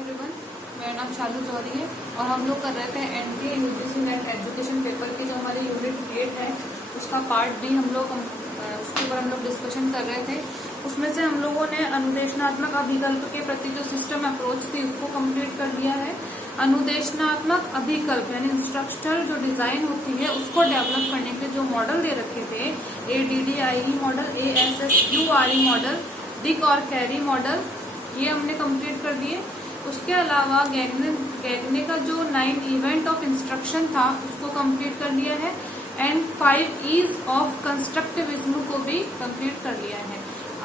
Everyone, मेरा नाम शालू जौहरी है और हम लोग कर रहे थे NDA UGC net education paper की जो हमारे यूनिट 8 है उसका पार्ट बी हम लोग उसके ऊपर हम लोग डिस्कशन कर रहे थे। उसमें से हम लोगों ने अनुदेशनात्मक अभिकल्प के प्रति जो सिस्टम अप्रोच थी उसको कंप्लीट कर दिया है। अनुदेशनात्मक अभिकल्प यानी इंस्ट्रक्शनल जो डिजाइन होती है उसको डेवलप करने के जो मॉडल दे रखे थे, ADDIE model, ASSQRE model, Dick और कैरी मॉडल, ये हमने कंप्लीट कर दिए। उसके अलावा गैगने का जो 9 इवेंट ऑफ इंस्ट्रक्शन था उसको कंप्लीट कर लिया है एंड 5 ईज ऑफ कंस्ट्रक्टिविज्म को भी कंप्लीट कर लिया है।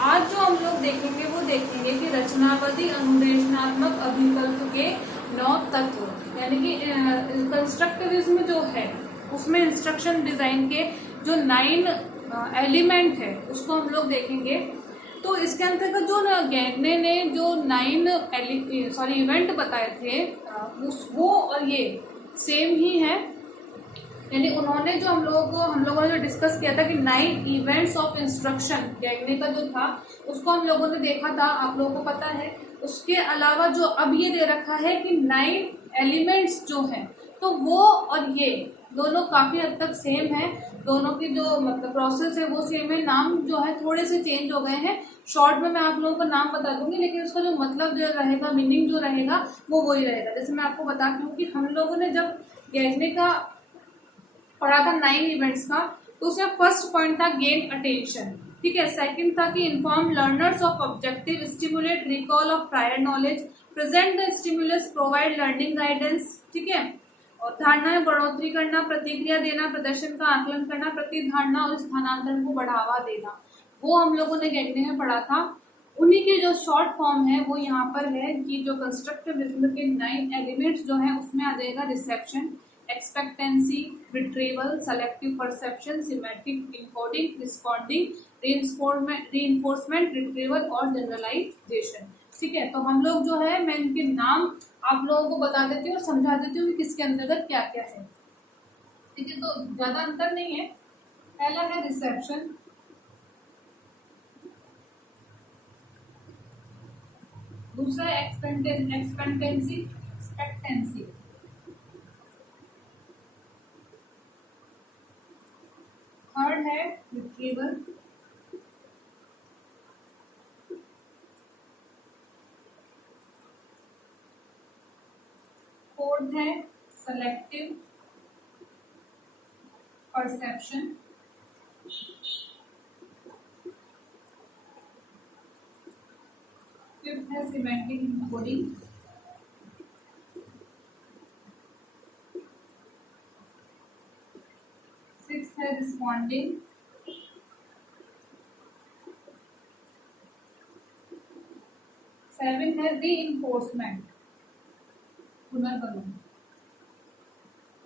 आज जो हम लोग देखेंगे वो देखेंगे कि रचनावादी अनुदेशनात्मक अभिकल्प के 9 तत्व यानी कि कंस्ट्रक्टिविज्म जो है उसमें इंस्ट्रक्शन डिजाइन के जो 9 एलिमेंट है उसको हम लोग देखेंगे। तो इसके अंतर्गत जो गैगने ने जो 9 इवेंट बताए थे वो और ये सेम ही है, यानी उन्होंने जो हम लोगों ने जो डिस्कस किया था कि 9 इवेंट्स ऑफ इंस्ट्रक्शन गैगने का जो था उसको हम लोगों ने देखा था, आप लोगों को पता है। उसके अलावा जो अब ये दे रखा है कि 9 एलिमेंट्स जो हैं तो वो और ये दोनों काफी हद तक सेम है, दोनों की जो मतलब प्रोसेस है वो सेम है, नाम जो है थोड़े से चेंज हो गए हैं। शॉर्ट में मैं आप लोगों का नाम बता दूंगी लेकिन उसका जो मतलब जो रहेगा, मीनिंग जो रहेगा वो वही रहेगा। जैसे मैं आपको बताती हूँ कि हम लोगों ने जब गैगने का पढ़ा था 9 इवेंट्स का तो उसमें फर्स्ट पॉइंट था गेन अटेंशन, ठीक है। सेकंड था कि inform learners of objective, stimulate recall of prior knowledge, present the stimulus, provide learning guidance, ठीक है। और धारणा में बढ़ोतरी करना, प्रतिक्रिया देना, प्रदर्शन का आकलन करना, प्रतिधारणा और स्थानांतरण को बढ़ावा देना, वो हम लोगों ने गैगने में पढ़ा था। उन्हीं के जो शॉर्ट फॉर्म है वो यहाँ पर है कि जो कंस्ट्रक्टिविज्म के 9 एलिमेंट्स जो है उसमें आ जाएगा reception, expectancy, retrieval, selective perception, symmetric encoding, responding, reinforcement, retrieval और जनरलाइजेशन, ठीक है। तो हम लोग जो है मैं इनके नाम आप लोगों को बता देती हूँ और समझा देती हूँ कि किसके अंतर्गत क्या क्या है, ठीक है। तो ज्यादा अंतर नहीं है। पहला है रिसेप्शन, दूसरा है एक्सपेक्टेंसी, थर्ड है रिट्रीवल, फोर्थ है सेलेक्टिव परसेप्शन, फिफ्थ है सिमेट्रिक इनकोडिंग, सिक्स्थ है रिस्पॉन्डिंग, सेवन है रीइंफोर्समेंट, पुनर्बलन।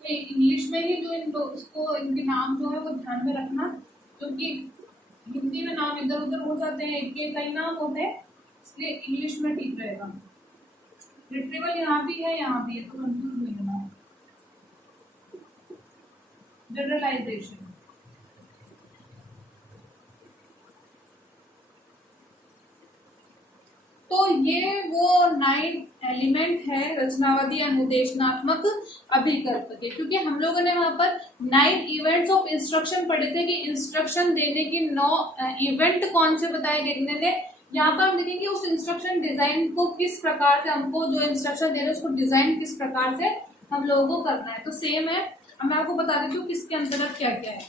इंग्लिश में ही जो उसको इनके नाम जो है वो ध्यान में रखना, क्योंकि हिंदी में नाम इधर उधर हो जाते हैं, एक के कई नाम होते हैं, इसलिए इंग्लिश में ठीक रहेगा। रिट्रीवल यहाँ भी है, यहाँ भी है, तो कंफ्यूज नहीं होना। जनरलाइजेशन, तो ये वो 9 एलिमेंट है रचनावादी अनुदेशनात्मक अभिकल्प के। क्योंकि हम लोगों ने वहां पर 9 इवेंट्स ऑफ इंस्ट्रक्शन पढ़े थे कि इंस्ट्रक्शन देने की 9 इवेंट कौन से बताए गैगने ने। यहाँ पर हम देखेंगे उस इंस्ट्रक्शन डिजाइन को किस प्रकार से, हमको जो इंस्ट्रक्शन दे रहे हैं उसको डिजाइन किस प्रकार से हम लोगों को करना है, तो सेम है। अब मैं आपको बता देती हूँ किसके अंतर्गत क्या क्या है।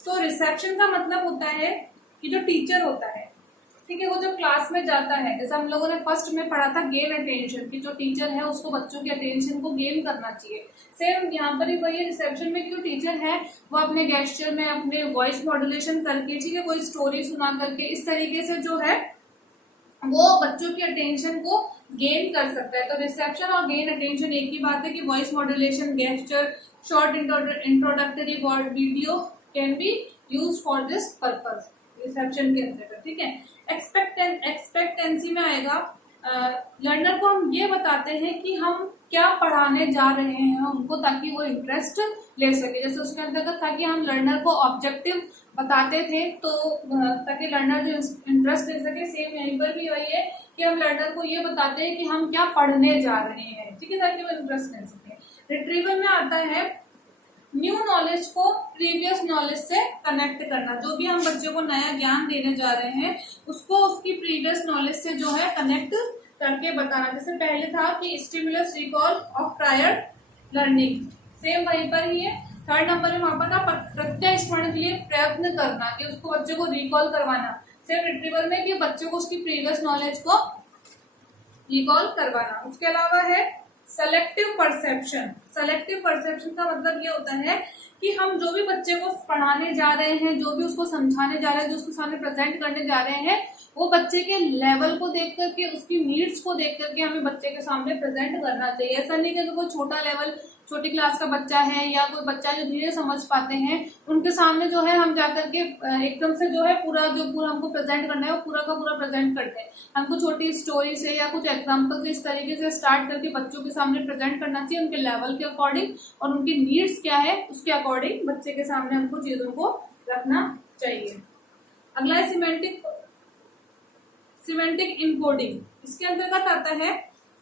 तो रिसेप्शन का मतलब होता है कि जो टीचर होता है, ठीक है, वो जो क्लास में जाता है, जैसे हम लोगों ने फर्स्ट में पढ़ा था गेन अटेंशन की, जो टीचर है उसको बच्चों की अटेंशन को गेन करना चाहिए। सेम यहाँ पर ही वही रिसेप्शन में जो टीचर है वो अपने गेस्चर में, अपने वॉइस मॉड्यूलेशन करके, ठीक है, कोई स्टोरी सुना करके इस तरीके से जो है वो बच्चों की अटेंशन को गेन कर सकता है। तो रिसेप्शन और गेन अटेंशन एक ही बात है कि voice modulation, gesture, short introductory word video can be use for this purpose reception के अंतर्गत, ठीक है। एक्सपेक्टेंसी में आएगा लर्नर को हम ये बताते हैं कि हम क्या पढ़ाने जा रहे हैं उनको, ताकि वो इंटरेस्ट ले सके। जैसे उसके अंतर्गत था कि हम लर्नर को ऑब्जेक्टिव बताते थे, तो ताकि लर्नर जो इंटरेस्ट ले सके। सेम यहीं पर भी वही है कि हम लर्नर को ये बताते हैं कि हम क्या पढ़ने जा रहे हैं, ठीक है, ताकि वो इंटरेस्ट ले सके। रिट्रीवल में आता है न्यू नॉलेज को प्रीवियस नॉलेज से कनेक्ट करना। जो भी हम बच्चे को नया ज्ञान देने जा रहे हैं उसको उसकी प्रीवियस नॉलेज से जो है कनेक्ट करके बताना। जैसे पहले था कि stimulus recall of prior learning, same वहीं पर ही है। थर्ड नंबर में वहां पर था प्रत्यय स्मरण के लिए प्रयत्न करना, कि उसको बच्चे को रिकॉल करवाना। सेम रिट्रीवल में कि बच्चे को उसकी प्रीवियस नॉलेज को रिकॉल करवाना। उसके अलावा है सेलेक्टिव परसेप्शन। सेलेक्टिव परसेप्शन का मतलब ये होता है कि हम जो भी बच्चे को पढ़ाने जा रहे हैं, जो भी उसको समझाने जा रहे हैं, जो उसके सामने प्रेजेंट करने जा रहे हैं, वो बच्चे के लेवल को देख करके, उसकी नीड्स को देख करके हमें बच्चे के सामने प्रेजेंट करना चाहिए। ऐसा नहीं कि अगर कोई छोटा लेवल, छोटी क्लास का बच्चा है या कोई बच्चा जो धीरे समझ पाते हैं, उनके सामने जो है हम जाकर के एकदम से जो है पूरा हमको प्रेजेंट करना है वो पूरा का पूरा प्रेजेंट करते हैं। हमको छोटी स्टोरी से या कुछ एग्जाम्पल से इस तरीके से स्टार्ट करके बच्चों के सामने प्रेजेंट करना चाहिए, उनके लेवल के अकॉर्डिंग और उनकी नीड्स क्या है उसके अकॉर्डिंग बच्चे के सामने हमको चीजों को रखना चाहिए। अगला है सिमेंटिक इनकोडिंग। इसके अंतर्गत आता है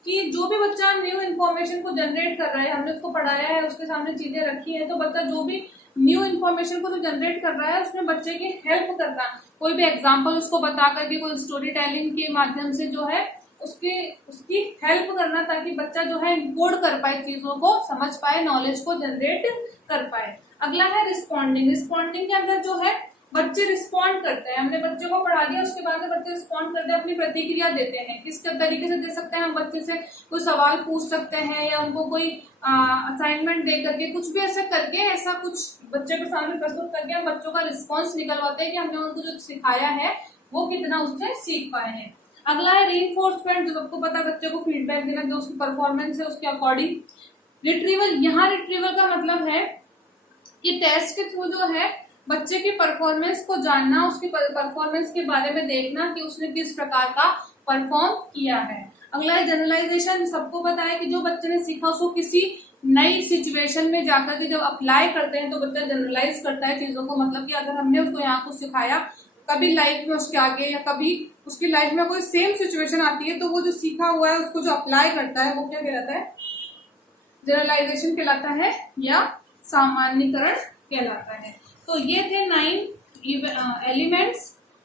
कि जो भी बच्चा न्यू इन्फॉर्मेशन को जनरेट कर रहा है, हमने उसको पढ़ाया है, उसके सामने चीजें रखी है, तो बच्चा जो भी न्यू इन्फॉर्मेशन को जो जनरेट कर रहा है उसमें बच्चे की हेल्प करना, कोई भी एग्जांपल उसको बता करके, कोई स्टोरी टेलिंग के माध्यम से जो है उसकी हेल्प करना, ताकि बच्चा जो है इनकोड कर पाए, चीजों को समझ पाए, नॉलेज को जनरेट कर पाए। अगला है रिस्पॉन्डिंग। रिस्पॉन्डिंग के अंदर जो है बच्चे रिस्पॉन्ड करते हैं। हमने बच्चे को पढ़ा दिया, उसके बाद में बच्चे रिस्पॉन्ड करते हैं, अपनी प्रतिक्रिया देते हैं। किस तरीके से दे सकते हैं हम? बच्चे से कोई सवाल पूछ सकते हैं या उनको कोई असाइनमेंट दे करके, कुछ भी ऐसा करके, ऐसा कुछ बच्चे के सामने प्रस्तुत करके हम बच्चों का रिस्पॉन्स निकलवाते हैं कि हमने उनको जो सिखाया है वो कितना उससे सीख पाए हैं। अगला है रीइंफोर्समेंट। जो सबको पता है बच्चे को फीडबैक देना, जो उसकी परफॉर्मेंस है उसके अकॉर्डिंग। रिट्रीवल, यहाँ रिट्रीवल का मतलब है कि टेस्ट के थ्रू जो है बच्चे की परफॉर्मेंस को जानना, उसकी परफॉर्मेंस के बारे में देखना कि उसने किस प्रकार का परफॉर्म किया है। अगला है जनरलाइजेशन। सबको पता है कि जो बच्चे ने सीखा उसको किसी नई सिचुएशन में जाकर के जब अप्लाई करते हैं तो बच्चा जनरलाइज करता है चीजों को। मतलब कि अगर हमने उसको यहाँ कुछ सिखाया, कभी लाइफ में उसके आगे या कभी उसकी लाइफ में कोई सेम सिचुएशन आती है, तो वो जो सीखा हुआ है उसको जो अप्लाई करता है वो क्या कहलाता है? जनरलाइजेशन कहलाता है या सामान्यीकरण कहलाता है। तो ये थे 9 एलिमेंट्स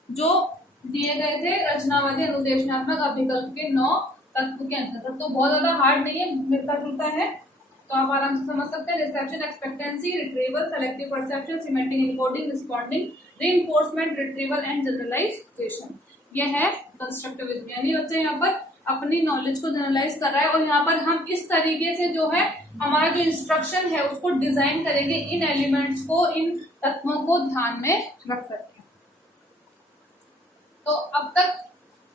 जो दिए गए थे रचनावादी अनुदेशनात्मक अभिकल्प के 9 तत्व के अंतर्गत। तो बहुत ज्यादा हार्ड नहीं है, मिलता जुलता है, तो आप आराम से समझ सकते हैं। Reception, expectancy, retrieval, selective perception, semantic encoding, responding, reinforcement, retrieval and generalisation. ये है कंस्ट्रक्टिविज्म। यानी बच्चे यहाँ पर अपनी नॉलेज को जनरलाइज कर रहा है और यहाँ पर हम इस तरीके से जो है हमारा जो इंस्ट्रक्शन है उसको डिजाइन करेंगे इन एलिमेंट्स को, इन तत्वों को ध्यान में रख करके। तो अब तक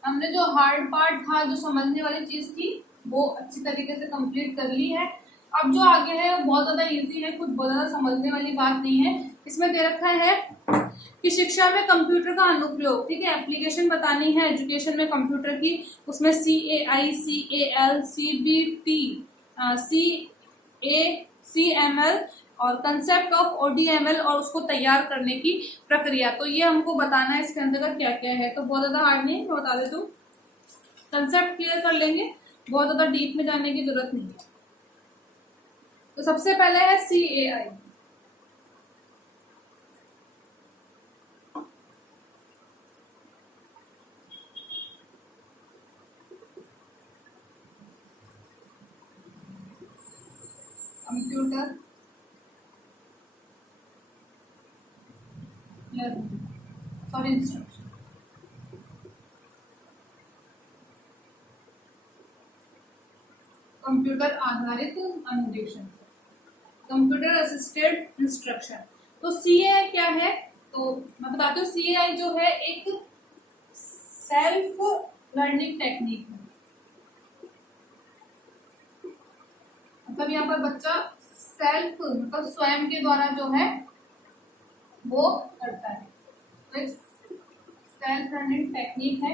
हमने जो हार्ड पार्ट था, जो समझने वाली चीज थी, वो अच्छी तरीके से कंप्लीट कर ली है। अब जो आगे है वो बहुत ज्यादा इजी है, कुछ बहुत ज्यादा समझने वाली बात नहीं है। इसमें दे रखा है कि शिक्षा में कंप्यूटर का अनुप्रयोग, ठीक है, एप्लीकेशन बतानी है एजुकेशन में कंप्यूटर की। उसमें CAI, CAL, CBT, CACML और कंसेप्ट ऑफ ODML और उसको तैयार करने की प्रक्रिया। तो ये हमको बताना है इसके अंतर्गत क्या क्या है। तो बहुत ज्यादा हार्ड नहीं, मैं बता देता हूँ, कंसेप्ट क्लियर कर लेंगे, बहुत ज्यादा डीप में जाने की जरूरत नहीं है। तो सबसे पहले है CAI। Computer learning for instruction. Computer आधारित अनुदेशन, कंप्यूटर असिस्टेड इंस्ट्रक्शन। तो CAI क्या है? तो मैं बताती हूँ, CAI जो है एक सेल्फ लर्निंग टेक्निक है। मतलब यहाँ पर बच्चा सेल्फ, मतलब स्वयं के द्वारा जो है वो करता है। तो एक सेल्फ लर्निंग टेक्निक है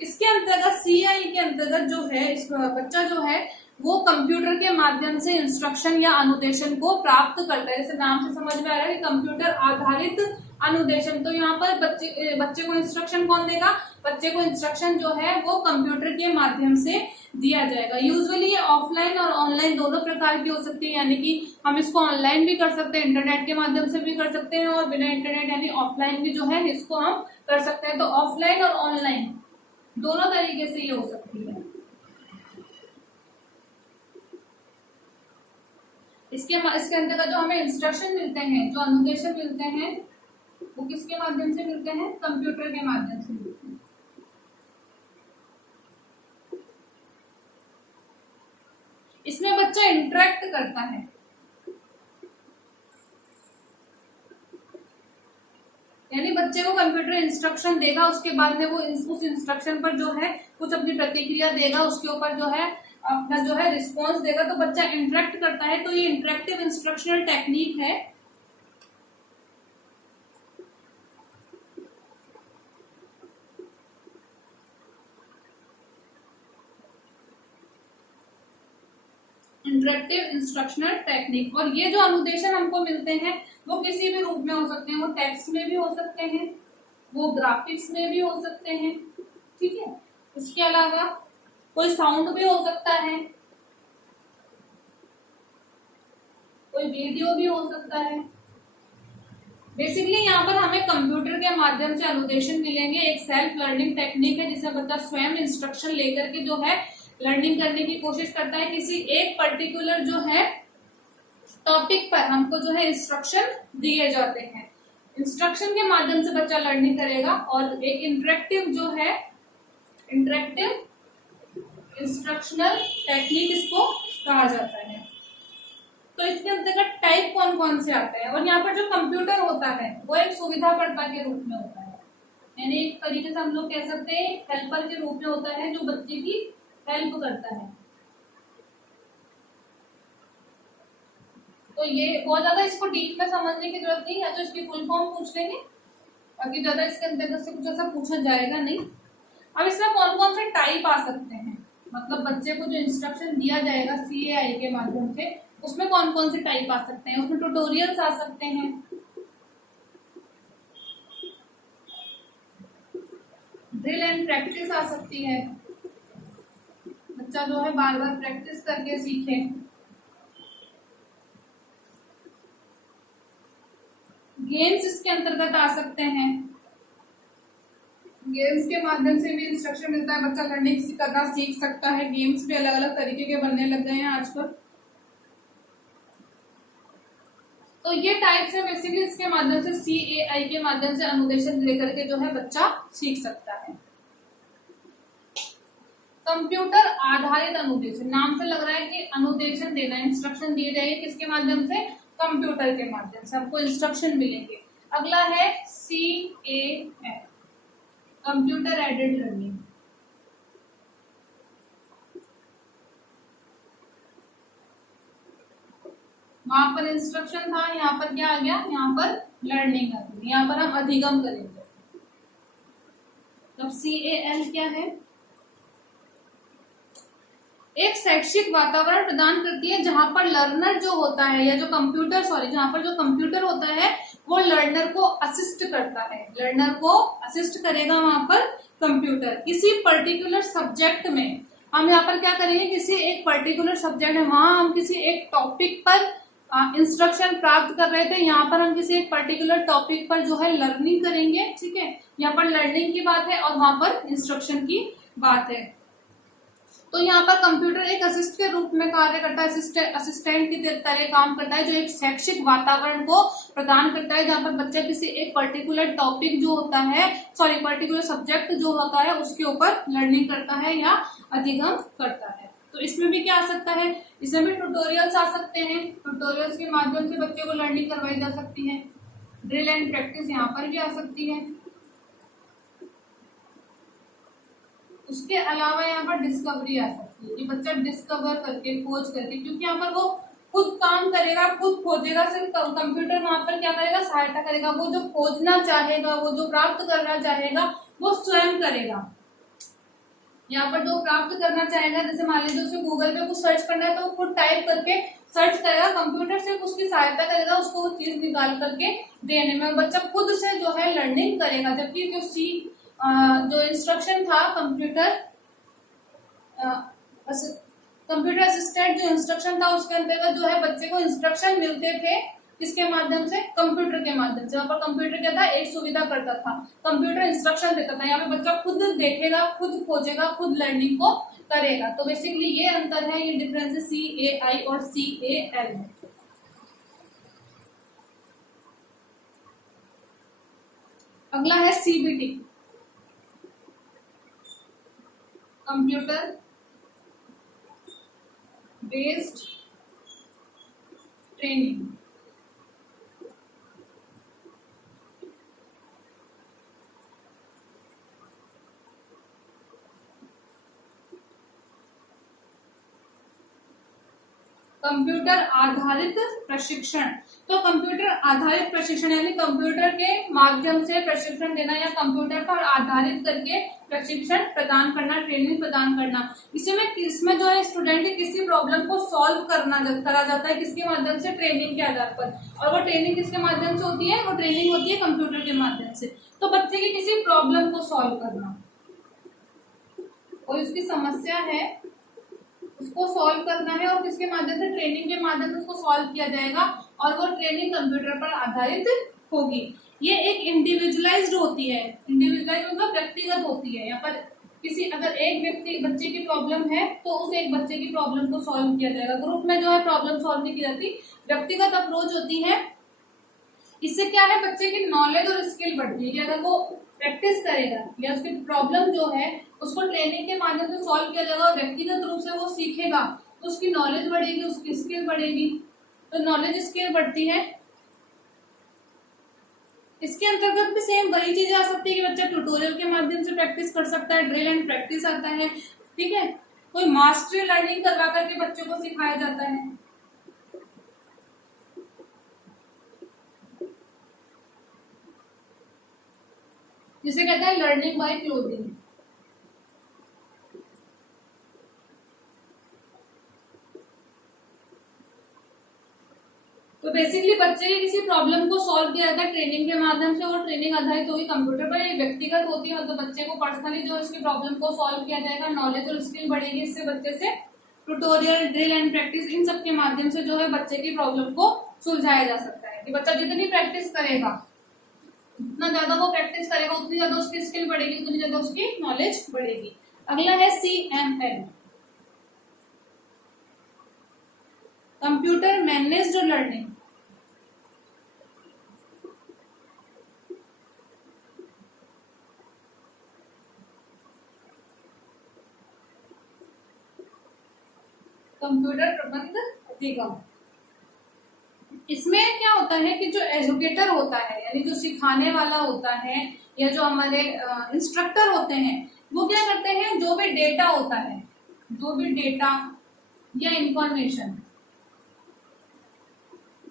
इसके अंतर्गत CAI के अंतर्गत जो है इस बच्चा जो है वो कंप्यूटर के माध्यम से इंस्ट्रक्शन या अनुदेशन को प्राप्त करता है। जैसे नाम से समझ में आ रहा है कि कंप्यूटर आधारित अनुदेशन। तो यहाँ पर बच्चे को इंस्ट्रक्शन कौन देगा? बच्चे को इंस्ट्रक्शन जो है वो कंप्यूटर के माध्यम से दिया जाएगा। यूजुअली ये ऑफलाइन और ऑनलाइन दोनों प्रकार की हो सकती है, यानी कि हम इसको ऑनलाइन भी कर सकते हैं, इंटरनेट के माध्यम से भी कर सकते हैं, और बिना इंटरनेट यानी ऑफलाइन भी जो है इसको हम कर सकते हैं। तो ऑफलाइन और ऑनलाइन दोनों तरीके से ये हो सकती है। इसके अंतर्गत जो हमें इंस्ट्रक्शन मिलते हैं, जो अनुदेशन मिलते हैं, वो किसके माध्यम से मिलते हैं? कंप्यूटर के माध्यम से मिलते हैं। इसमें बच्चा इंटरेक्ट करता है, यानी बच्चे को कंप्यूटर इंस्ट्रक्शन देगा, उसके बाद में वो उस इंस्ट्रक्शन पर जो है कुछ अपनी प्रतिक्रिया देगा, उसके ऊपर जो है अपना जो है रिस्पॉन्स देगा, तो बच्चा इंटरेक्ट करता है। तो ये इंटरेक्टिव इंस्ट्रक्शनल टेक्निक है। Interactive instructional technique. और ये जो अनुदेशन हमको मिलते हैं वो किसी भी रूप में हो सकते हैं, वो टेक्स्ट में भी हो सकते हैं, वो ग्राफिक्स में भी हो सकते हैं, ठीक है। इसके अलावा कोई साउंड भी हो सकता है, कोई वीडियो भी हो सकता है। बेसिकली यहाँ पर हमें कंप्यूटर के माध्यम से अनुदेशन मिलेंगे। एक सेल्फ लर्निंग टेक्निक है जिसमें बच्चा स्वयं इंस्ट्रक्शन लेकर के जो है लर्निंग करने की कोशिश करता है। किसी एक पर्टिकुलर जो है टॉपिक पर हमको जो है इंस्ट्रक्शन दिए जाते हैं, इंस्ट्रक्शन के माध्यम से बच्चा लर्निंग करेगा। और एक इंटरेक्टिव जो है इंटरेक्टिव इंस्ट्रक्शनल टेक्निक इसको कहा जाता है। तो इसके अंतर्गत टाइप कौन कौन से आते हैं? और यहाँ पर जो कंप्यूटर होता है वो एक सुविधाकर्ता के रूप में होता है, यानी एक तरीके से हम लोग कह सकते हैं हेल्पर के रूप में होता है, जो बच्चे की हेल्प करता है। तो ये बहुत ज्यादा इसको डीप में समझने की जरूरत नहीं है, तो इसकी फुल फॉर्म पूछ लेंगे, बाकी ज्यादा इसके अंतर्गत से कुछ ऐसा पूछा जाएगा नहीं। अब इसमें कौन कौन से टाइप आ सकते हैं, मतलब बच्चे को जो इंस्ट्रक्शन दिया जाएगा CAI के माध्यम से, उसमें कौन कौन से टाइप आ सकते हैं? उसमें ट्यूटोरियल्स आ सकते हैं, ड्रिल एंड प्रैक्टिस आ सकती है, बच्चा जो है बार बार प्रैक्टिस करके सीखे, गेम्स इसके अंतर्गत आ सकते हैं, गेम्स के माध्यम से भी इंस्ट्रक्शन मिलता है, बच्चा लर्निंग करना सीख सकता है। गेम्स भी अलग अलग तरीके के बनने लग गए हैं आजकल। तो ये टाइप्स है बेसिकली, इसके माध्यम से CAI के माध्यम से अनुदेशन लेकर के जो है बच्चा सीख सकता है। कंप्यूटर आधारित अनुदेशन, नाम से लग रहा है कि अनुदेशन देना, इंस्ट्रक्शन दिए जाएंगे किसके माध्यम से? कंप्यूटर के माध्यम से हमको इंस्ट्रक्शन मिलेंगे। अगला है CAF, कंप्यूटर एडेड लर्निंग। वहां पर इंस्ट्रक्शन था, यहाँ पर क्या आ गया? यहाँ पर लर्निंग आ गई, यहाँ पर हम अधिगम करेंगे। तब CAL क्या है? एक शैक्षिक वातावरण प्रदान करती है जहां पर लर्नर जो होता है या जो कंप्यूटर जहां पर जो कंप्यूटर होता है वो लर्नर को असिस्ट करता है, लर्नर को असिस्ट करेगा वहां पर कंप्यूटर। किसी पर्टिकुलर सब्जेक्ट में हम यहाँ पर क्या करेंगे? किसी एक पर्टिकुलर सब्जेक्ट है, वहां हम किसी एक टॉपिक पर इंस्ट्रक्शन प्राप्त कर रहे थे, यहाँ पर हम किसी एक पर्टिकुलर टॉपिक पर जो है लर्निंग करेंगे, ठीक है। यहाँ पर लर्निंग की बात है और वहां पर इंस्ट्रक्शन की बात है। तो यहाँ पर कंप्यूटर एक असिस्ट के रूप में कार्य करता है, असिस्टेंट की तरह काम करता है, जो एक शैक्षिक वातावरण को प्रदान करता है जहाँ पर बच्चा किसी एक पर्टिकुलर टॉपिक जो होता है पर्टिकुलर सब्जेक्ट जो होता है उसके ऊपर लर्निंग करता है या अधिगम करता है। तो इसमें भी क्या आ सकता है? इसमें भी ट्यूटोरियल्स आ सकते हैं, ट्यूटोरियल्स के माध्यम से बच्चे को लर्निंग करवाई जा सकती है। ड्रिल एंड प्रैक्टिस यहाँ पर भी आ सकती है। उसके अलावा यहाँ पर डिस्कवरी आ सकती है कि बच्चा डिस्कवर करके, खोज करके, क्योंकि यहाँ पर वो खुद काम करेगा, खुद खोजेगा, सिर्फ कंप्यूटर वहां पर क्या करेगा? सहायता करेगा। वो जो खोजना चाहेगा, वो जो प्राप्त करना चाहेगा वो स्वयं करेगा। यहाँ पर जो प्राप्त करना चाहेगा, जैसे मान लीजिए उसे गूगल पे कुछ सर्च करना है तो वो खुद टाइप करके सर्च करेगा, कंप्यूटर से उसकी सहायता करेगा उसको वो चीज निकाल करके देने में, बच्चा खुद से जो है लर्निंग करेगा। जबकि जो इंस्ट्रक्शन था कंप्यूटर असिस्टेंट जो इंस्ट्रक्शन था उसके अंतर्गत जो है बच्चे को इंस्ट्रक्शन मिलते थे, किसके माध्यम से, कंप्यूटर के माध्यम से। वहां पर कंप्यूटर क्या था, एक सुविधा करता था, कंप्यूटर इंस्ट्रक्शन देता था। यहाँ पे बच्चा खुद देखेगा, खुद खोजेगा, खुद लर्निंग को करेगा। तो बेसिकली ये अंतर है, ये डिफरेंस है CAI और CAL में। अगला है CBT, computer based training. Computer आधारित प्रशिक्षण। तो कंप्यूटर आधारित प्रशिक्षण यानी कंप्यूटर के माध्यम से प्रशिक्षण देना या कंप्यूटर पर आधारित करके प्रशिक्षण प्रदान करना, ट्रेनिंग प्रदान करना। इसमें जो है स्टूडेंट की किसी प्रॉब्लम को सॉल्व करा जाता है, किसके माध्यम से, ट्रेनिंग के आधार पर। और वो ट्रेनिंग किसके माध्यम से होती है, वो ट्रेनिंग होती है कंप्यूटर के माध्यम से। तो बच्चे की किसी प्रॉब्लम को सॉल्व करना, और उसकी समस्या है उसको सॉल्व करना है, और किसके माध्यम से, ट्रेनिंग के माध्यम से उसको सॉल्व किया जाएगा, और वो ट्रेनिंग कंप्यूटर पर आधारित होगी। ये एक इंडिविजुअलाइज्ड होती है, इंडिविजुअलाइज्ड मतलब व्यक्तिगत होती है। यहाँ पर अगर एक बच्चे की प्रॉब्लम है तो उस एक बच्चे की प्रॉब्लम को सॉल्व किया जाएगा। ग्रुप में जो है प्रॉब्लम सॉल्व नहीं की जाती, व्यक्तिगत अप्रोच होती है। इससे क्या है, बच्चे की नॉलेज और स्किल बढ़ती है कि अगर वो प्रैक्टिस करेगा या उसकी प्रॉब्लम जो है उसको ट्रेनिंग के माध्यम से सॉल्व किया जाएगा, व्यक्तिगत रूप से वो सीखेगा तो उसकी नॉलेज बढ़ेगी, उसकी स्किल बढ़ेगी। तो नॉलेज स्किल बढ़ती है। इसके अंतर्गत भी सेम वही चीजें आ सकती है कि बच्चा ट्यूटोरियल के माध्यम से प्रैक्टिस कर सकता है, ड्रिल एंड प्रैक्टिस आता है, ठीक है। कोई मास्टरी लर्निंग करवा करके बच्चों को सिखाया जाता है। जिसे कहते हैं लर्निंग बाय क्लोजिंग। तो बेसिकली बच्चे की किसी प्रॉब्लम को सॉल्व किया जाता है ट्रेनिंग के माध्यम से, और ट्रेनिंग आधारित होगी कंप्यूटर पर, ये व्यक्तिगत होती है। तो बच्चे को पर्सनली जो इसकी प्रॉब्लम को सॉल्व किया जाएगा, नॉलेज और स्किल बढ़ेगी। इससे बच्चे से ट्यूटोरियल, ड्रिल एंड प्रैक्टिस, इन सब के माध्यम से जो है बच्चे की प्रॉब्लम को सुलझाया जा सकता है। कि बच्चा जितनी प्रैक्टिस करेगा, जितना ज्यादा वो प्रैक्टिस करेगा, उतनी ज्यादा उसकी स्किल बढ़ेगी, उतनी ज्यादा उसकी नॉलेज बढ़ेगी। अगला है CML, computer managed learning. Computer प्रबंध अधिगम। इसमें क्या होता है कि जो एजुकेटर होता है यानी जो सिखाने वाला होता है या जो हमारे इंस्ट्रक्टर होते हैं, वो क्या करते हैं, जो भी डेटा होता है, जो भी डेटा या इंफॉर्मेशन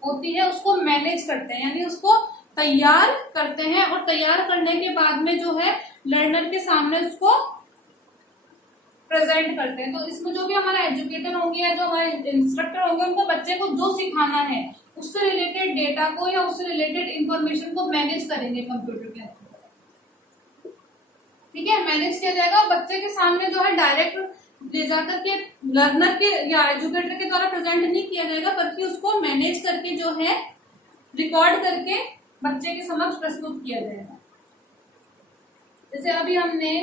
होती है उसको मैनेज करते हैं, यानी उसको तैयार करते हैं, और तैयार करने के बाद में जो है लर्नर के सामने उसको प्रेजेंट करते हैं। तो इसमें जो भी हमारा एजुकेटर होंगे या जो हमारे इंस्ट्रक्टर होंगे, उनको बच्चे को जो सिखाना है उससे रिलेटेड डेटा को या उससे रिलेटेड इंफॉर्मेशन को मैनेज करेंगे कंप्यूटर के अंदर, ठीक है। मैनेज किया जाएगा, और बच्चे के सामने जो है डायरेक्ट ले जाकर के लर्नर के या एजुकेटर के द्वारा प्रेजेंट नहीं किया जाएगा, बल्कि उसको मैनेज करके जो है रिकॉर्ड करके बच्चे के समक्ष प्रस्तुत किया जाएगा। जैसे अभी हमने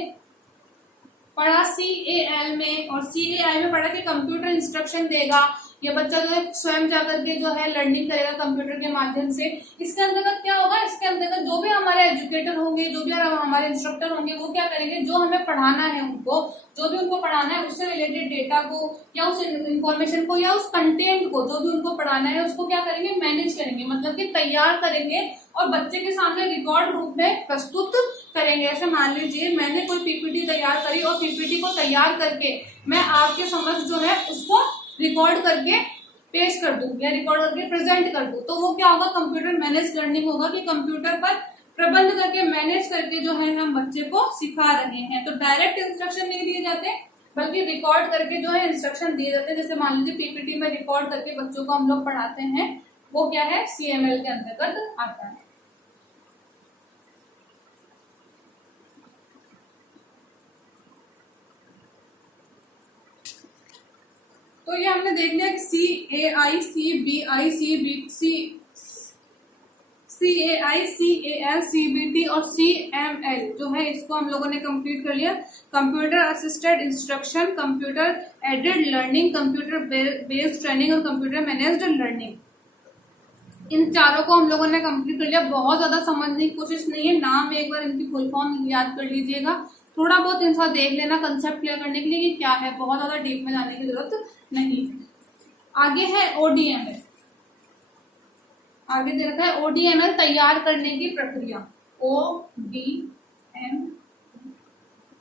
पढ़ा CAL में और CAI में पढ़ा कि कंप्यूटर इंस्ट्रक्शन देगा, या बच्चा जो है स्वयं जाकर के जो है लर्निंग करेगा कंप्यूटर के माध्यम से। इसके अंतर्गत क्या होगा, इसके अंतर्गत जो भी हमारे एजुकेटर होंगे, जो भी हमारे इंस्ट्रक्टर होंगे, वो क्या करेंगे, जो हमें पढ़ाना है उनको, जो भी उनको पढ़ाना है उससे रिलेटेड डेटा को या उस इंफॉर्मेशन को या उस कंटेंट को, जो भी उनको पढ़ाना है उसको क्या करेंगे, मैनेज करेंगे, मतलब कि तैयार करेंगे और बच्चे के सामने रिकॉर्ड रूप में प्रस्तुत करेंगे। ऐसे मान लीजिए मैंने कोई PPT तैयार करी और PPT को तैयार करके मैं आपके समक्ष जो है उसको रिकॉर्ड करके पेश कर दूं या रिकॉर्ड करके प्रेजेंट कर दूं, तो वो क्या होगा, कंप्यूटर मैनेज लर्निंग होगा कि कंप्यूटर पर प्रबंध करके, मैनेज करके जो है हम बच्चे को सिखा रहे हैं। तो डायरेक्ट इंस्ट्रक्शन नहीं दिए जाते, बल्कि रिकॉर्ड करके जो है इंस्ट्रक्शन दिए जाते हैं। जैसे मान लीजिए पीपीटी में रिकॉर्ड करके बच्चों को हम लोग पढ़ाते हैं, वो क्या है, CML के अंतर्गत आता है। तो ये हमने देख लिया CAI, CBI, CAI, CAL, CBT और CML जो है, इसको हम लोगों ने कंप्लीट कर लिया। Computer assisted instruction, computer aided learning, computer based training और कंप्यूटर मैनेज्ड लर्निंग, इन चारों को हम लोगों ने कंप्लीट कर लिया। बहुत ज्यादा समझने की कोशिश नहीं है, नाम एक बार इनकी फुल फॉर्म याद कर लीजिएगा, थोड़ा बहुत इनका देख लेना कंसेप्ट क्लियर करने के लिए कि क्या है, बहुत ज्यादा डीप में जाने की जरूरत नहीं है। आगे है ODML, आगे दे रखा है ODML तैयार करने की प्रक्रिया। ODM,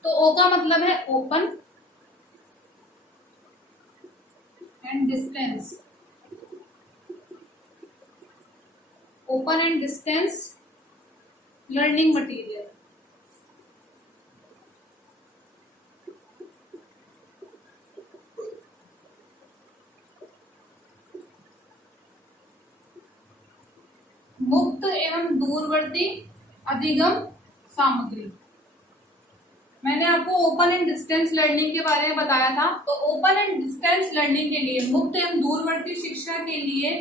तो O का मतलब है open and distance, open and distance learning material. मुक्त एवं दूरवर्ती अधिगम सामग्री। मैंने आपको ओपन एंड डिस्टेंस लर्निंग के बारे में बताया था। तो ओपन एंड डिस्टेंस लर्निंग के लिए, मुक्त एवं दूरवर्ती शिक्षा के लिए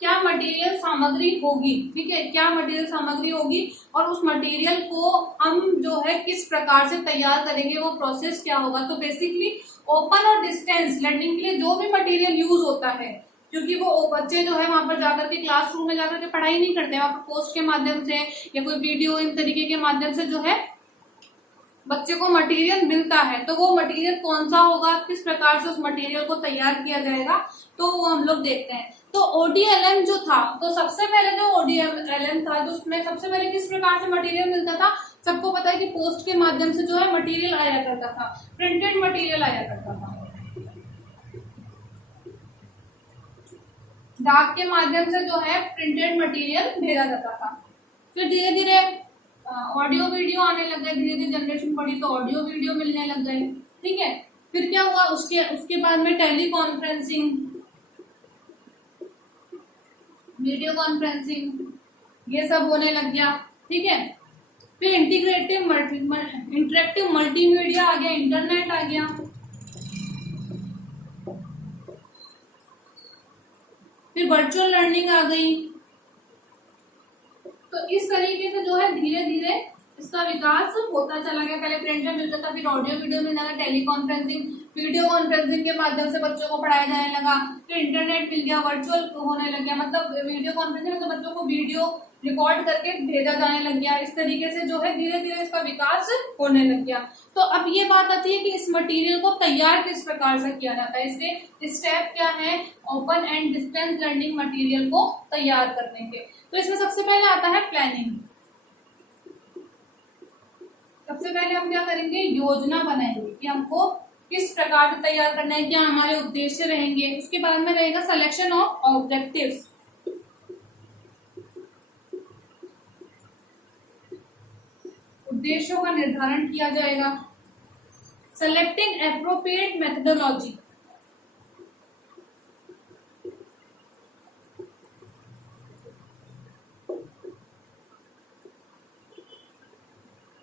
क्या मटेरियल सामग्री होगी, ठीक है, क्या मटेरियल सामग्री होगी, और उस मटेरियल को हम जो है किस प्रकार से तैयार करेंगे, वो प्रोसेस क्या होगा। तो बेसिकली ओपन और डिस्टेंस लर्निंग के लिए जो भी मटेरियल यूज होता है, क्योंकि वो बच्चे जो है वहां पर जाकर के क्लासरूम में जाकर के पढ़ाई नहीं करते हैं, वहां पर पोस्ट के माध्यम से या कोई वीडियो इन तरीके के माध्यम से जो है बच्चे को मटेरियल मिलता है। तो वो मटेरियल कौन सा होगा, किस प्रकार से उस मटेरियल को तैयार किया जाएगा, तो वो हम लोग देखते हैं। तो ODLM जो था, तो सबसे पहले जो ODLM था, तो उसमें सबसे पहले किस प्रकार से मटेरियल मिलता था, सबको पता है कि पोस्ट के माध्यम से जो है मटेरियल आया करता था, प्रिंटेड मटेरियल आया करता था, डाक के माध्यम से जो है प्रिंटेड मटेरियल भेजा जाता था। फिर धीरे धीरे ऑडियो वीडियो आने लग गए, धीरे धीरे जनरेशन बढ़ी तो ऑडियो वीडियो मिलने लग गए, ठीक है। फिर क्या हुआ, उसके बाद में टेली कॉन्फ्रेंसिंग, वीडियो कॉन्फ्रेंसिंग, ये सब होने लग गया, ठीक है। फिर इंटरेक्टिव मल्टीमीडिया आ गया, इंटरनेट आ गया, फिर वर्चुअल लर्निंग आ गई। तो इस तरीके से जो है धीरे धीरे इसका विकास होता चला गया। पहले प्रिंटर मिलता था, फिर ऑडियो वीडियो मिलने लगा, टेली कॉन्फ्रेंसिंग, वीडियो कॉन्फ्रेंसिंग के माध्यम से बच्चों को पढ़ाया जाने लगा, फिर इंटरनेट मिल गया, वर्चुअल होने लग गया, मतलब वीडियो कॉन्फ्रेंसिंग मतलब बच्चों को वीडियो रिकॉर्ड करके भेजा जाने लग गया। इस तरीके से जो है धीरे धीरे इसका विकास होने लग गया। तो अब ये बात आती है कि इस मटेरियल को तैयार किस प्रकार से किया जाता है, इसके स्टेप क्या है open and distance learning material को तैयार करने के। तो इसमें सबसे पहले आता है प्लानिंग। सबसे पहले हम क्या करेंगे, योजना बनाएंगे कि हमको किस प्रकार से तैयार करना है, क्या हमारे उद्देश्य रहेंगे। उसके बाद में रहेगा सिलेक्शन ऑफ ऑब्जेक्टिव्स, उद्देश्यों का निर्धारण किया जाएगा। Selecting appropriate methodology,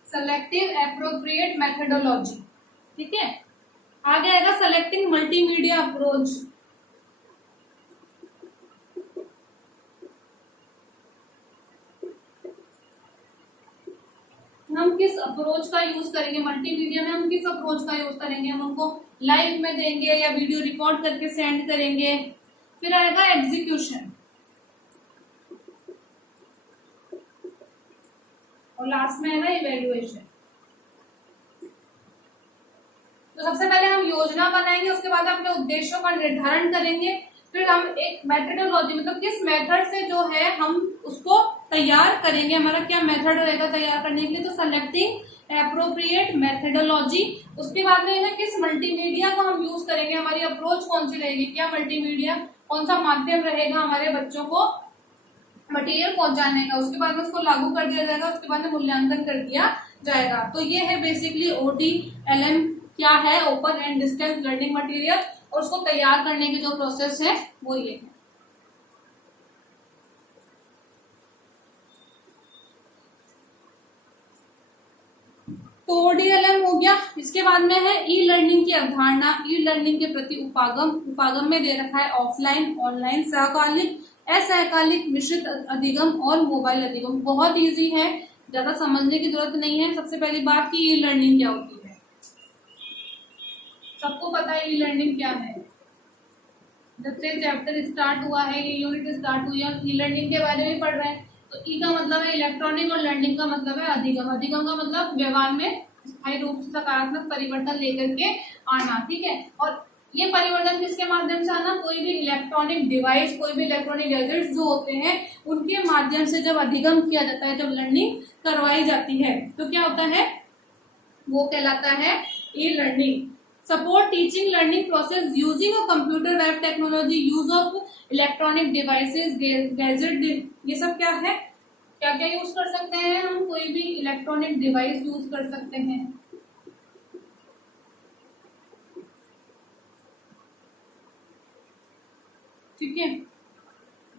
selective appropriate methodology, ठीक है। आगे आएगा सेलेक्टिंग मल्टीमीडिया अप्रोच, हम किस अप्रोच का यूज करेंगे, मल्टीमीडिया में हम किस अप्रोच का यूज करेंगे, हम उनको लाइव में देंगे या वीडियो रिकॉर्ड करके सेंड करेंगे। फिर आएगा एग्जीक्यूशन, और लास्ट में आएगा इवेल्युएशन। तो सबसे पहले हम योजना बनाएंगे, उसके बाद अपने उद्देश्यों का निर्धारण करेंगे, फिर हम एक मेथडोलॉजी मतलब किस मेथड से जो है हम उसको तैयार करेंगे, हमारा क्या मेथड रहेगा तैयार करने के लिए। तो सेलेक्टिंग एप्रोप्रिएट मेथडोलॉजी, उसके बाद में ना किस मल्टीमीडिया को हम यूज करेंगे, हमारी अप्रोच कौन सी रहेगी, क्या मल्टीमीडिया कौन सा माध्यम रहेगा हमारे बच्चों को मटेरियल पहुंचाने का, उसके बाद में उसको लागू कर दिया जाएगा, उसके बाद में मूल्यांकन कर दिया जाएगा। तो ये है बेसिकली ODLM क्या है, open and distance learning material, और उसको तैयार करने की जो प्रोसेस है वो ये है। तो ODLM हो गया। इसके बाद में है ई लर्निंग की अवधारणा। ई लर्निंग के प्रति उपागम में दे रखा है ऑफलाइन, ऑनलाइन, सहकालिक, असहकालिक, मिश्रित अधिगम और मोबाइल अधिगम। बहुत इजी है, ज्यादा समझने की जरूरत नहीं है। सबसे पहली बात की ई लर्निंग क्या होती है, सबको पता है ई लर्निंग क्या है। जब से चैप्टर स्टार्ट हुआ है, ये यूनिट स्टार्ट हुई है, ई लर्निंग के बारे में पढ़ रहे हैं। तो ई का मतलब है इलेक्ट्रॉनिक और लर्निंग का मतलब है अधिगम। अधिगम का मतलब व्यवहार में स्थायी रूप से सकारात्मक परिवर्तन लेकर के आना, ठीक है। और ये परिवर्तन किसके माध्यम से आना, कोई भी इलेक्ट्रॉनिक डिवाइस, कोई भी इलेक्ट्रॉनिक गैजेट्स जो होते हैं उनके माध्यम से जब अधिगम किया जाता है, जब लर्निंग करवाई जाती है, तो क्या होता है, वो कहलाता है e learning. Support teaching learning process using a computer, web technology, use of electronic devices, gadget, ये सब क्या है, क्या क्या यूज कर सकते हैं हम, कोई भी इलेक्ट्रॉनिक डिवाइस यूज कर सकते हैं, ठीक है।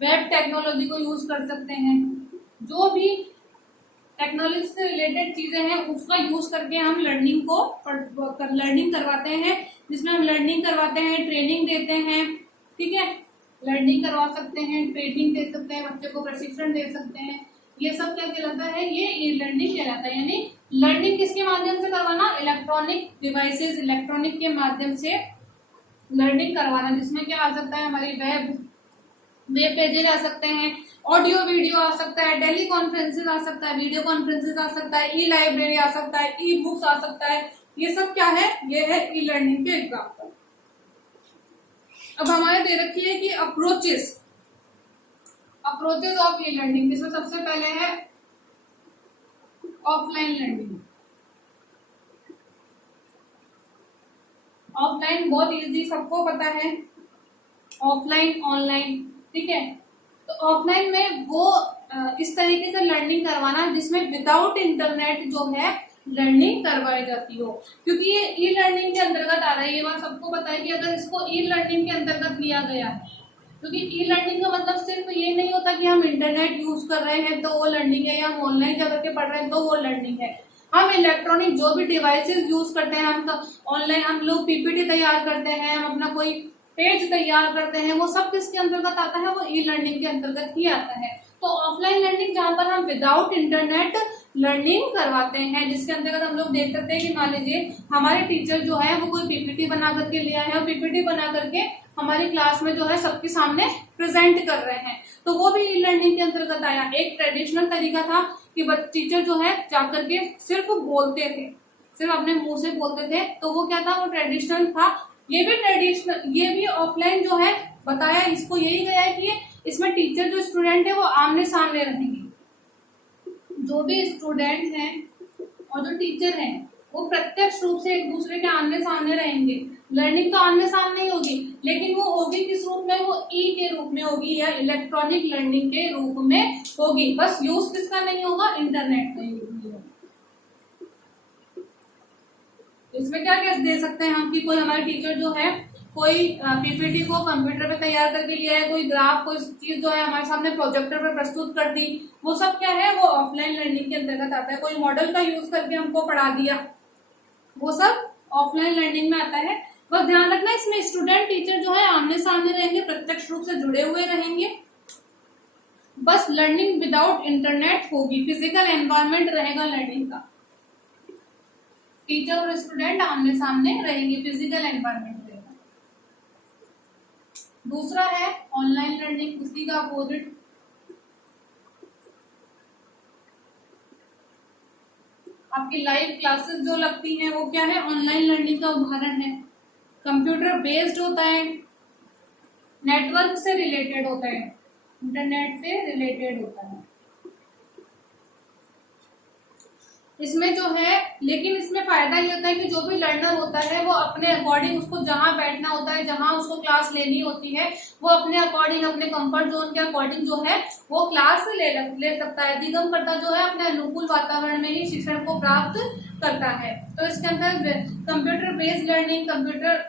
वेब टेक्नोलॉजी को यूज कर सकते हैं, जो भी टेक्नोलॉजी से रिलेटेड चीजें हैं उसका यूज करके हम लर्निंग को लर्निंग करवाते हैं, जिसमें हम लर्निंग करवाते हैं, ट्रेनिंग देते हैं, ठीक है। लर्निंग करवा सकते हैं, ट्रेनिंग दे सकते हैं, बच्चे को प्रशिक्षण दे सकते हैं। ये सब क्या कहलाता है, ये ई लर्निंग कहलाता है। यानी लर्निंग किसके माध्यम से करवाना, इलेक्ट्रॉनिक डिवाइसेस, इलेक्ट्रॉनिक के माध्यम से लर्निंग करवाना, जिसमें क्या आ सकता है, हमारी वेब पेजेज आ सकते हैं, ऑडियो वीडियो आ सकता है, टेली कॉन्फ्रेंसेज आ सकता है, वीडियो कॉन्फ्रेंसेज आ सकता है, ई लाइब्रेरी आ सकता है, ई बुक्स आ सकता है। ये सब क्या है, ये है ई लर्निंग के एग्जाम्पल। अब हमारे दे रखी है कि अप्रोचेस ऑफ ई लर्निंग, जिसमें सबसे पहले है ऑफलाइन लर्निंग। ऑफलाइन बहुत इजी, सबको पता है, ऑफलाइन, ऑनलाइन, ठीक है। तो ऑफलाइन में वो इस तरीके से लर्निंग करवाना जिसमें विदाउट इंटरनेट जो है लर्निंग करवाई जाती हो, क्योंकि ये ई लर्निंग के अंतर्गत आ रहा है। ये बात सबको पता है कि अगर इसको ई लर्निंग के अंतर्गत लिया गया है, क्योंकि ई लर्निंग का मतलब सिर्फ ये नहीं होता कि हम इंटरनेट यूज कर रहे हैं तो वो लर्निंग है, या हम ऑनलाइन जा करके पढ़ रहे हैं तो वो लर्निंग है। हम इलेक्ट्रॉनिक जो भी डिवाइसेस यूज करते हैं, हम ऑनलाइन हम लोग पीपीटी तैयार करते हैं, हम अपना कोई पेज तैयार करते हैं, वो सब किसके अंतर्गत आता है, वो ई लर्निंग के अंतर्गत ही आता है। तो ऑफलाइन लर्निंग जहाँ पर हम विदाउट इंटरनेट लर्निंग करवाते हैं, जिसके अंतर्गत हम लोग देख सकते हैं कि मान लीजिए हमारे टीचर जो है वो कोई पीपीटी बना करके ले आए हैं, और पीपीटी बना करके हमारी क्लास में जो है सबके सामने प्रेजेंट कर रहे हैं, तो वो भी ई लर्निंग के अंतर्गत आया। एक ट्रेडिशनल तरीका था कि टीचर जो है जाकर के सिर्फ बोलते थे, सिर्फ अपने मुंह से बोलते थे, तो वो क्या था, वो ट्रेडिशनल था। ये भी ट्रेडिशनल, ये भी ऑफलाइन जो है बताया, इसको यही गया है कि इसमें टीचर जो स्टूडेंट है वो आमने सामने रहेंगे, जो भी स्टूडेंट हैं और जो टीचर हैं वो प्रत्यक्ष रूप से एक दूसरे के आमने सामने रहेंगे। लर्निंग तो आमने सामने ही होगी, लेकिन वो होगी किस रूप में, वो ई के रूप में होगी या इलेक्ट्रॉनिक लर्निंग के रूप में होगी। बस यूज किसका नहीं होगा, इंटरनेट का यूज नहीं होगा। इसमें क्या क्या दे सकते हैं हम कि कोई हमारे टीचर जो है कोई पीपीटी को कंप्यूटर पे तैयार करके लिया है, कोई ग्राफ, कोई चीज जो है हमारे सामने प्रोजेक्टर पर प्रस्तुत कर दी, वो सब क्या है, वो ऑफलाइन लर्निंग के अंतर्गत आता है। कोई मॉडल का यूज करके हमको पढ़ा दिया, वो सब ऑफलाइन लर्निंग में आता है। बस ध्यान रखना, इसमें स्टूडेंट टीचर जो है आमने सामने रहेंगे, प्रत्यक्ष रूप से जुड़े हुए रहेंगे। बस लर्निंग विदाउट इंटरनेट होगी, फिजिकल एनवायरमेंट रहेगा लर्निंग का, टीचर और स्टूडेंट आमने सामने रहेंगे, फिजिकल एनवायरमेंट रहेगा। दूसरा है ऑनलाइन लर्निंग, उसी का अपोजिट। आपकी लाइव क्लासेस जो लगती हैं वो क्या है, ऑनलाइन लर्निंग का उदाहरण है। कंप्यूटर बेस्ड होता है, नेटवर्क से रिलेटेड होता है, इंटरनेट से रिलेटेड होता है। इसमें जो है, लेकिन इसमें फायदा ये होता है कि जो भी लर्नर होता है वो अपने अकॉर्डिंग, उसको जहां बैठना होता है, जहां उसको क्लास लेनी होती है, वो अपने अकॉर्डिंग, अपने कंफर्ट जोन के अकॉर्डिंग जो है वो क्लास ले सकता है। अधिगमकर्ता जो है अपने अनुकूल वातावरण में ही शिक्षण को प्राप्त करता है। तो इसके अंदर computer based learning, computer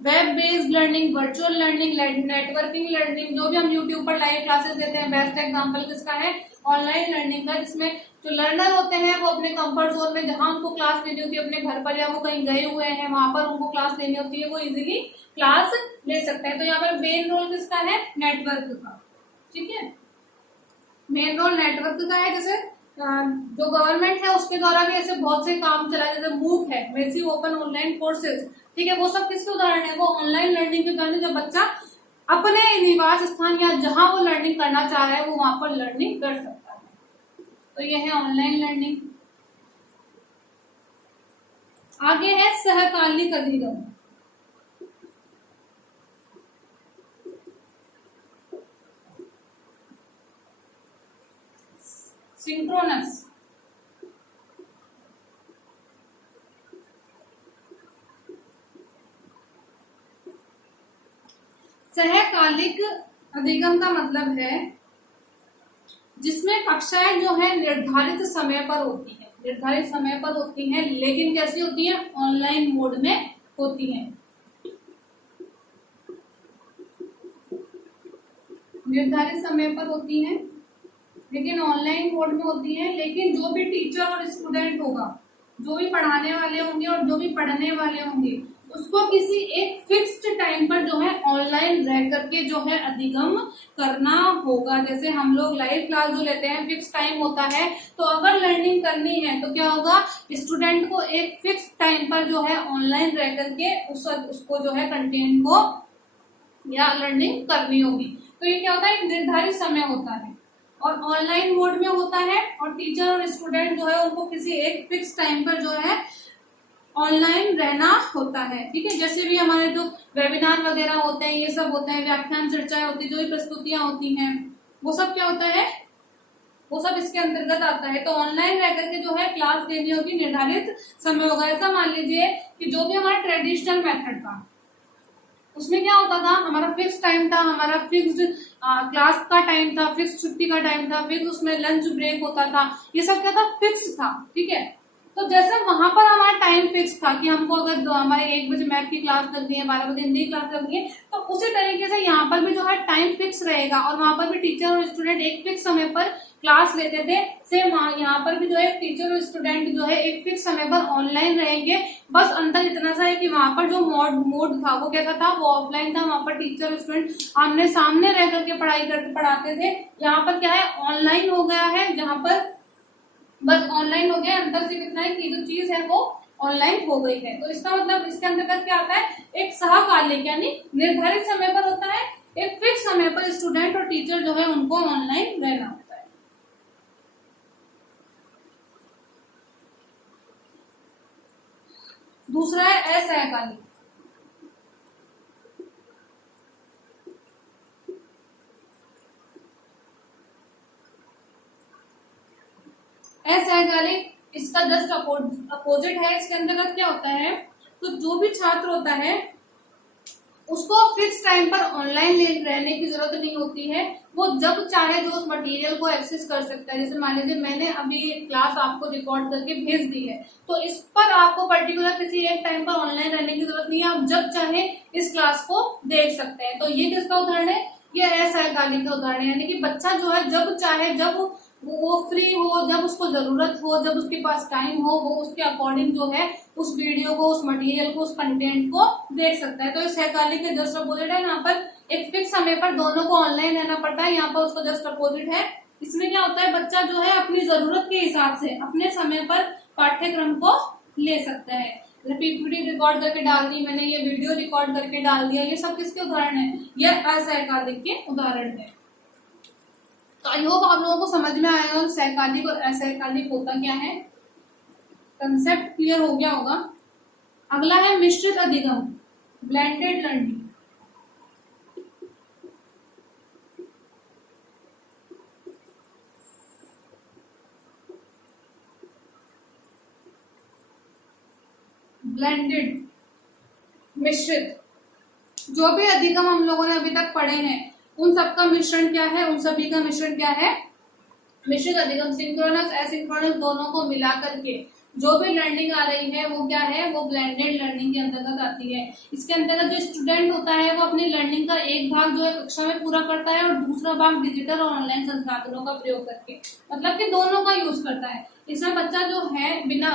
web based learning, virtual learning, networking learning, जो भी हम यूट्यूब पर लाइव क्लासेस देते हैं, बेस्ट एग्जांपल किसका है, ऑनलाइन लर्निंग का, जिसमें जो लर्नर होते हैं वो अपने कंफर्ट जोन में जहां उनको क्लास लेनी होती है, अपने घर पर या वो कहीं गए हुए हैं वहां पर उनको क्लास लेनी होती है, वो इजीली क्लास ले सकते हैं। तो यहाँ पर मेन रोल किसका है, नेटवर्क का। ठीक है, मेन रोल नेटवर्क का है। जैसे जो गवर्नमेंट है उसके द्वारा भी ऐसे बहुत से काम चलाए, जैसे मूक है, मैसिव ओपन ऑनलाइन कोर्सेज। ठीक है, वो सब किसके उदाहरण है, वो ऑनलाइन लर्निंग के उदाहरण, जब बच्चा अपने निवास स्थान या जहां वो लर्निंग करना चाह रहा है वो वहां पर लर्निंग कर सकता है। तो ये है ऑनलाइन लर्निंग। आगे है सहकालिक अधिगम। सिंक्रोनस। सहकालिक अधिगम का मतलब है जिसमें कक्षाएं जो है निर्धारित समय पर होती है, निर्धारित समय पर होती हैं, लेकिन कैसी होती है, ऑनलाइन मोड में होती हैं। निर्धारित समय पर होती हैं लेकिन ऑनलाइन मोड में होती हैं, लेकिन जो भी टीचर और स्टूडेंट होगा, जो भी पढ़ाने वाले होंगे और जो भी पढ़ने वाले होंगे, उसको किसी एक फिक्स्ड टाइम पर जो है ऑनलाइन रह करके जो है अधिगम करना होगा। जैसे हम लोग लाइव क्लास जो लेते हैं, फिक्स टाइम होता है, तो अगर लर्निंग करनी है तो क्या होगा, स्टूडेंट को एक फिक्स टाइम पर जो है ऑनलाइन रह करके उसको जो है कंटेंट को या लर्निंग करनी होगी। तो ये क्या होता है, एक निर्धारित समय होता है और ऑनलाइन मोड में होता है, और टीचर और स्टूडेंट जो है उनको किसी एक फिक्स टाइम पर जो है ऑनलाइन रहना होता है। ठीक है, जैसे भी हमारे जो वेबिनार वगैरह होते हैं, ये सब होते हैं, व्याख्यान चर्चाएं होती है, जो भी प्रस्तुतियां होती हैं, वो सब क्या होता है, वो सब इसके अंतर्गत आता है। तो ऑनलाइन रह करके जो है क्लास लेनी होगी, निर्धारित समय होगा। ऐसा मान लीजिए कि जो भी हमारा ट्रेडिशनल मेथड था उसमें क्या होता था, हमारा फिक्स टाइम था, हमारा फिक्स्ड क्लास का टाइम था, फिक्स छुट्टी का टाइम था, फिक्स उसमें लंच ब्रेक होता था, ये सब क्या था, फिक्स था। ठीक है, तो जैसे वहां पर हमारा टाइम फिक्स था कि हमको अगर हमारे 1 बजे मैथ की क्लास लगनी है, 12 बजे हिंदी क्लास लगनी है, तो उसी तरीके से यहाँ पर भी जो है टाइम फिक्स रहेगा और वहां पर भी टीचर और स्टूडेंट एक फिक्स समय पर क्लास लेते थे। सेम यहाँ पर भी जो है टीचर और स्टूडेंट जो है एक फिक्स समय पर ऑनलाइन रहेंगे। बस अंतर इतना सा है कि वहां पर जो मोड था वो कैसा था, वो ऑफलाइन था। वहां पर टीचर और स्टूडेंट आमने सामने रह करके पढ़ाई करके पढ़ाते थे। यहाँ पर क्या है, ऑनलाइन हो गया है, जहाँ पर बस ऑनलाइन हो गया। अंतर सिर्फ इतना है कि जो चीज है वो ऑनलाइन हो गई है। तो इसका मतलब इसके अंतर्गत क्या आता है, एक सहकालिक यानी निर्धारित समय पर होता है, एक फिक्स समय पर स्टूडेंट और टीचर जो है उनको ऑनलाइन रहना होता है। दूसरा है असहकालिक। असहकालिक इसका जस्ट अपोजिट है। इसके अंतर्गत क्या होता है, तो जो भी छात्र होता है उसको फिक्स टाइम पर ऑनलाइन रहने की जरूरत नहीं होती है। वो जब चाहे जो उस मटेरियल को एक्सेस कर सकता है। जैसे मान लीजिए मैंने अभी क्लास आपको रिकॉर्ड करके भेज दी है, तो इस पर आपको पर्टिकुलर किसी एक टाइम पर ऑनलाइन रहने की जरूरत नहीं है, आप जब चाहे इस क्लास को देख सकते हैं। तो ये किसका उदाहरण है, ये असहकालिक का उदाहरण है। यानी कि बच्चा जो है जब चाहे, जब वो फ्री हो, जब उसको जरूरत हो, जब उसके पास टाइम हो, वो उसके अकॉर्डिंग जो है उस वीडियो को, उस मटेरियल को, उस कंटेंट को देख सकता है। तो इस सहकालिक के जस्ट अपोजिट है। यहाँ पर एक फिक्स समय पर दोनों को ऑनलाइन रहना पड़ता है, यहाँ पर उसको जस्ट अपोजिट है। इसमें क्या होता है, बच्चा जो है अपनी जरूरत के हिसाब से अपने समय पर पाठ्यक्रम को ले सकता है। पीपीटी रिकॉर्ड करके डाल दी मैंने, ये वीडियो रिकॉर्ड करके डाल दिया, ये सब किसके उदाहरण है, ये असहकालिक के उदाहरण है। तो आई होप आप लोगों को समझ में आएगा और सहकालिक और असहकालिक होता क्या है, कंसेप्ट क्लियर हो गया होगा। अगला है मिश्रित अधिगम, ब्लेंडेड लर्निंग। ब्लेंडेड, मिश्रित। जो भी अधिगम हम लोगों ने अभी तक पढ़े हैं उन सबका मिश्रण क्या है, उन सभी का मिश्रण क्या है, मिश्रित अधिगम। सिंक्रोनस एसिंक्रोनस दोनों को मिला करके जो भी लर्निंग आ रही है वो क्या है, वो ब्लेंडेड लर्निंग के अंतर्गत आती है। इसके अंतर्गत जो स्टूडेंट होता है वो अपनी लर्निंग का एक भाग जो है कक्षा में पूरा करता है और दूसरा भाग डिजिटल और ऑनलाइन संसाधनों का प्रयोग करके, मतलब कि दोनों का यूज करता है। इसमें बच्चा जो है बिना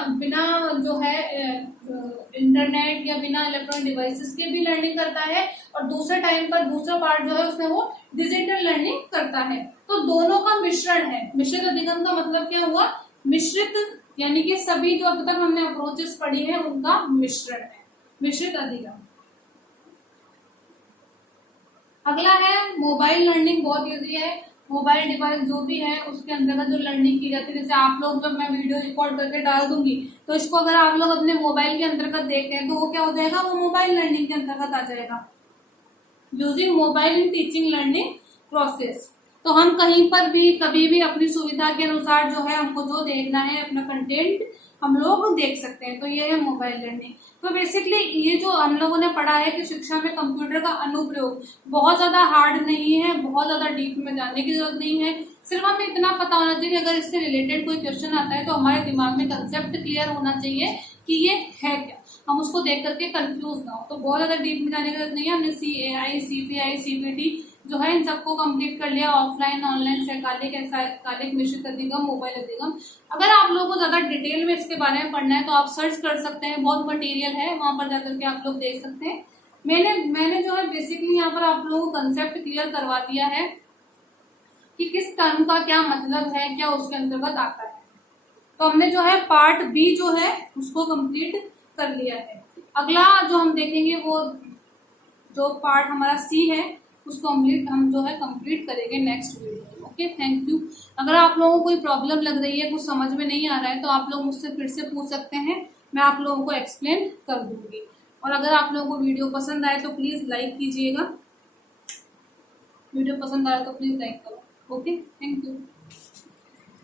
जो है इंटरनेट या बिना इलेक्ट्रॉनिक डिवाइसेस के भी लर्निंग करता है और दूसरे टाइम पर दूसरा पार्ट जो है उसमें वो डिजिटल लर्निंग करता है। तो दोनों का मिश्रण है। मिश्रित अधिगम का मतलब क्या हुआ, मिश्रित यानी कि सभी जो अब तक हमने अप्रोचेस पढ़ी है उनका मिश्रण है मिश्रित अधिगम। अगला है मोबाइल लर्निंग, बहुत इजी है। मोबाइल डिवाइस जो भी है उसके अंतर्गत जो लर्निंग की जाती है, जैसे आप लोग जब मैं वीडियो रिकॉर्ड करके डाल दूंगी तो इसको अगर आप लोग अपने मोबाइल के अंतर्गत देखते हैं तो वो क्या हो जाएगा, वो मोबाइल लर्निंग के अंतर्गत आ जाएगा। Using mobile in teaching learning process. तो हम कहीं पर भी कभी भी अपनी सुविधा के अनुसार जो है हमको जो देखना है अपना कंटेंट हम लोग देख सकते हैं। तो ये है मोबाइल लर्निंग। तो बेसिकली ये जो हम लोगों ने पढ़ा है कि शिक्षा में कंप्यूटर का अनुप्रयोग बहुत ज्यादा हार्ड नहीं है, बहुत ज्यादा डीप में जाने की जरूरत नहीं है। सिर्फ हमें इतना पता होना चाहिए कि अगर इससे रिलेटेड कोई क्वेश्चन आता है तो हमारे दिमाग में कंसेप्ट क्लियर होना चाहिए कि ये है क्या, हम उसको देख करके कंफ्यूज ना हो। तो बहुत ज्यादा डीप में जाने की जरूरत नहीं है। हमने CAI, CPI, CPT जो है इन सबको कंप्लीट कर लिया, ऑफलाइन ऑनलाइन सैकलिक मिश्रित अधिगम, मोबाइल अधिगम। अगर आप लोगों को ज्यादा डिटेल में इसके बारे में पढ़ना है तो आप सर्च कर सकते हैं, बहुत मटेरियल है, वहां पर जाकर के आप लोग देख सकते हैं। मैंने जो है बेसिकली यहाँ पर आप लोगों को कंसेप्ट क्लियर करवा दिया है कि किस टर्म का क्या मतलब है, क्या उसके अंतर्गत आता है। तो हमने जो है पार्ट बी जो है उसको कंप्लीट कर लिया है। अगला जो हम देखेंगे वो जो पार्ट हमारा सी है उसको हम जो है कंप्लीट करेंगे नेक्स्ट वीडियो में। Okay, thank you. अगर आप लोगों को कोई प्रॉब्लम लग रही है, कुछ समझ में नहीं आ रहा है तो आप लोग मुझसे फिर से पूछ सकते हैं, मैं आप लोगों को एक्सप्लेन कर दूंगी। और अगर आप लोगों को वीडियो पसंद आए तो प्लीज लाइक कीजिएगा, वीडियो पसंद आए तो प्लीज लाइक करो। Okay, thank you.